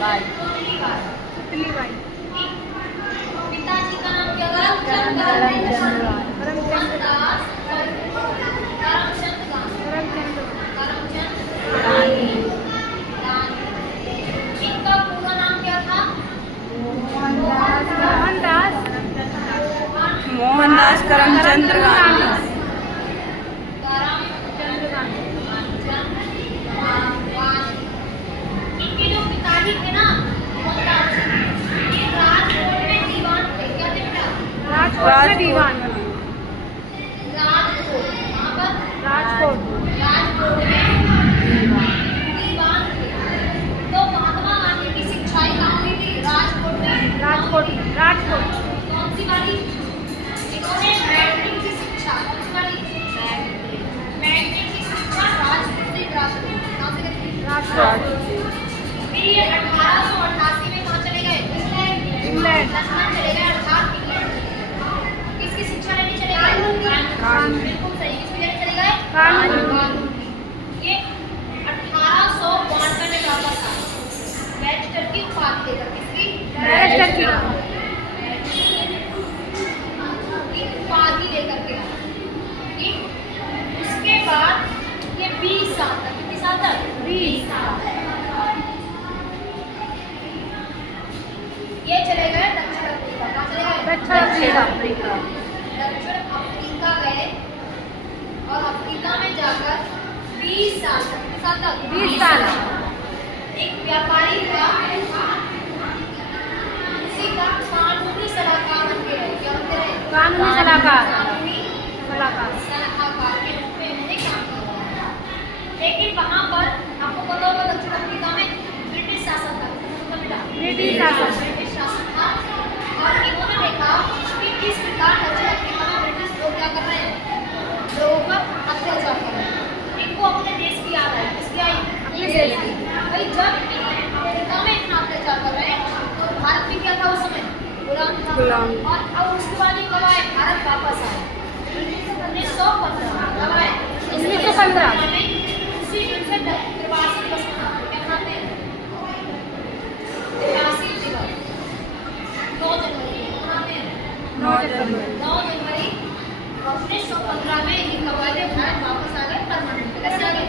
By. Putli Bai. पिताजी का नाम क्या था? करमचंद गांधी। इनका पूरा नाम क्या था? मोहनदास करमचंद गांधी। इनके जो पिताजी थे ना, ये राजकोट में दीवान थे। क्या थे बेटा? राजकोट में दीवान। राजकोट, कहाँ पर? राजकोट में दीवान थे। तो महात्मा गांधी की शिक्षाएं कहाँ हुई थी? राजकोट में। राजकोट कौन सी वाली? इन्होंने मैट्रिक की शिक्षा, कौन सी वाली? मैट्रिक की शिक्षा राजकोट से प्राप्त की। कहाँ से की? राजकोट। फिर ये 1888 में कहाँ चले गए? इंग्लैंड। लंदन चले गए, अर्थात इंग्लैंड। किसकी शिक्षा लेने चले गए? कानून। बिल्कुल सही। किसकी लेने चले गए? कानून। ये 1852 में वापस आए, बैरिस्टर की उपाधि लेकर। किसकी? बैरिस्टर की उपाधि लेकर के आए। ठीक? उसके बाद ये 20 साल तक, कितने साल तक? 20 साल। ये चले गए दक्षिण अफ्रीका। कहाँ चले गए? दक्षिण अफ्रीका। दक्षिण अफ्रीका गए और अफ्रीका में जाकर 20 साल तक, कितने साल तक? 20 साल। एक व्यापारी था, उसी का कानूनी सलाहकार बन के रहे। क्या बनते रहे? कानूनी सलाहकार। कानूनी सलाहकार के रूप में उन्होंने काम किया। लेकिन वहाँ पर आपको पता होगा दक्षिण अफ्रीका में ब्रिटिश शासन था। ब्रिटिश शासन था और इन्होंने देखा कि किस प्रकार दक्षिण अफ्रीका में ब्रिटिश लोग क्या कर रहे हैं? लोगों पर अत्याचार कर रहे हैं। इनको अपने देश की याद आई। किसकी आई? अपने देश की। भाई जब अफ्रीका में इतना अत्याचार कर रहे हैं तो भारत में क्या था उस समय? गुलाम था। गुलाम। और अब उसके बाद ये कब आए? भारत वापस आए 1915। कब आए? 1915 में। उसी दिन से प्रवासी दिवस क्या मनाते हैं? प्रवासी दिवस 9 जनवरी मनाते हैं। 9 जनवरी 1915 में ये कब आए? भारत वापस आ गए परमानेंट। कैसे आ गए?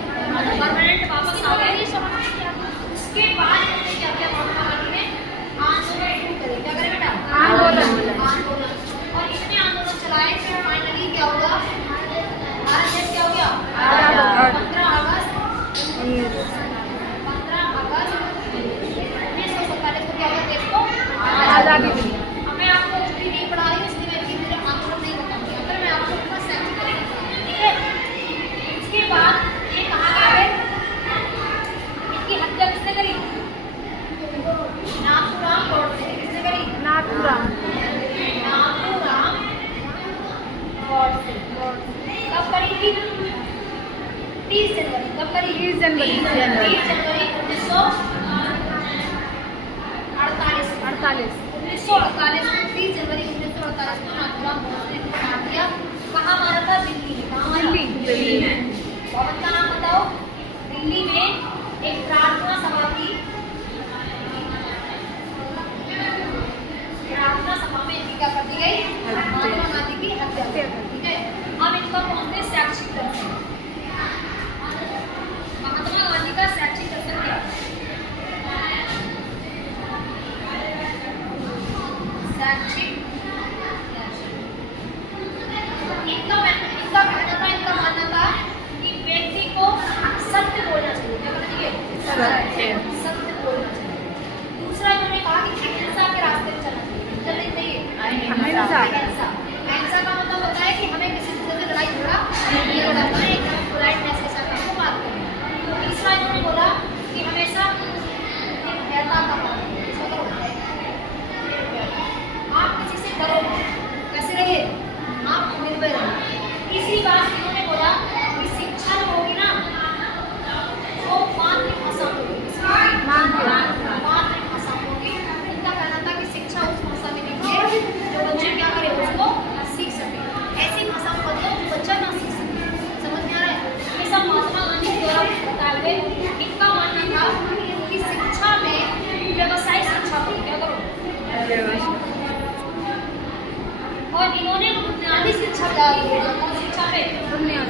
परमानेंट वापस आ गए। उसके बाद इन्होंने क्या किया? महात्मा गांधी ने आंदोलन शुरू करे। क्या करे बेटा? आंदोलन। और इतने आंदोलन चलाए फिर फाइनली क्या हुआ? भारत देश क्या हो गया? 15 अगस्त 1947 को क्या हुआ? देश को आजादी दी। अब मैं आपको हिस्ट्री नहीं पढ़ा रही हूँ, इसलिए मैं धीरे धीरे आंदोलन नहीं बताऊंगी। अगर मैं आपको पूरा सेक्शन करेंगे, ठीक है? उसके बाद ये कहाँ गए? इनकी हत्या किसने करी? नाथूराम गॉडसे। किसने करी? नाथूराम गॉडसे। कब करी थी? 30 जनवरी। कब करी? 30 जनवरी 1948 1948 30 जनवरी 1948 को नाथूराम गॉडसे ने मार दिया। कहाँ मारा था? दिल्ली में। कहाँ मारा? दिल्ली में। भवन का नाम बताओ। दिल्ली में एक प्रार्थना सभा थी। प्रार्थना सभा में इनकी क्या कर दी गई? महात्मा गांधी की हत्या कर दी। ठीक है? अब इनका कौन से शैक्षिक दर्शन? महात्मा गांधी का शैक्षिक दर्शन क्या? शैक्षिक इनका कहना था, इनका मानना था कि व्यक्ति को सत्य बोलना चाहिए। क्या करना चाहिए? सत्य बोलना चाहिए। दूसरा इन्होंने कहा कि अहिंसा के रास्ते पे चलना चाहिए। चलना चाहिए अहिंसा। अहिंसा का मतलब होता है कि हमें किसी दूसरे से लड़ाई झगड़ा नहीं करना है, एकदम पोलाइटनेस के साथ हमको बात करनी है। तीसरा इन्होंने बोला कि हमेशा निर्भयता का पालन करें। इसका करो, आप किसी से डरो मत। कैसे रहिए? आप निर्भय रहिए। तीसरी बात इन्होंने बोला कि शिक्षा जो होगी ना वो मातृभाषा होगी। मातृभाषा होगी। इनका कहना था कि शिक्षा उस भाषा में दीजिए जो बच्चे क्या करें, उसको सीख सके। ऐसी भाषा को बदलो जो बच्चा ना सीख सके। समझ में आ रहा है? ये सब महात्मा गांधी द्वारा बताए हुए। इनका मानना था कि शिक्षा में शिक्षा पे दुनिया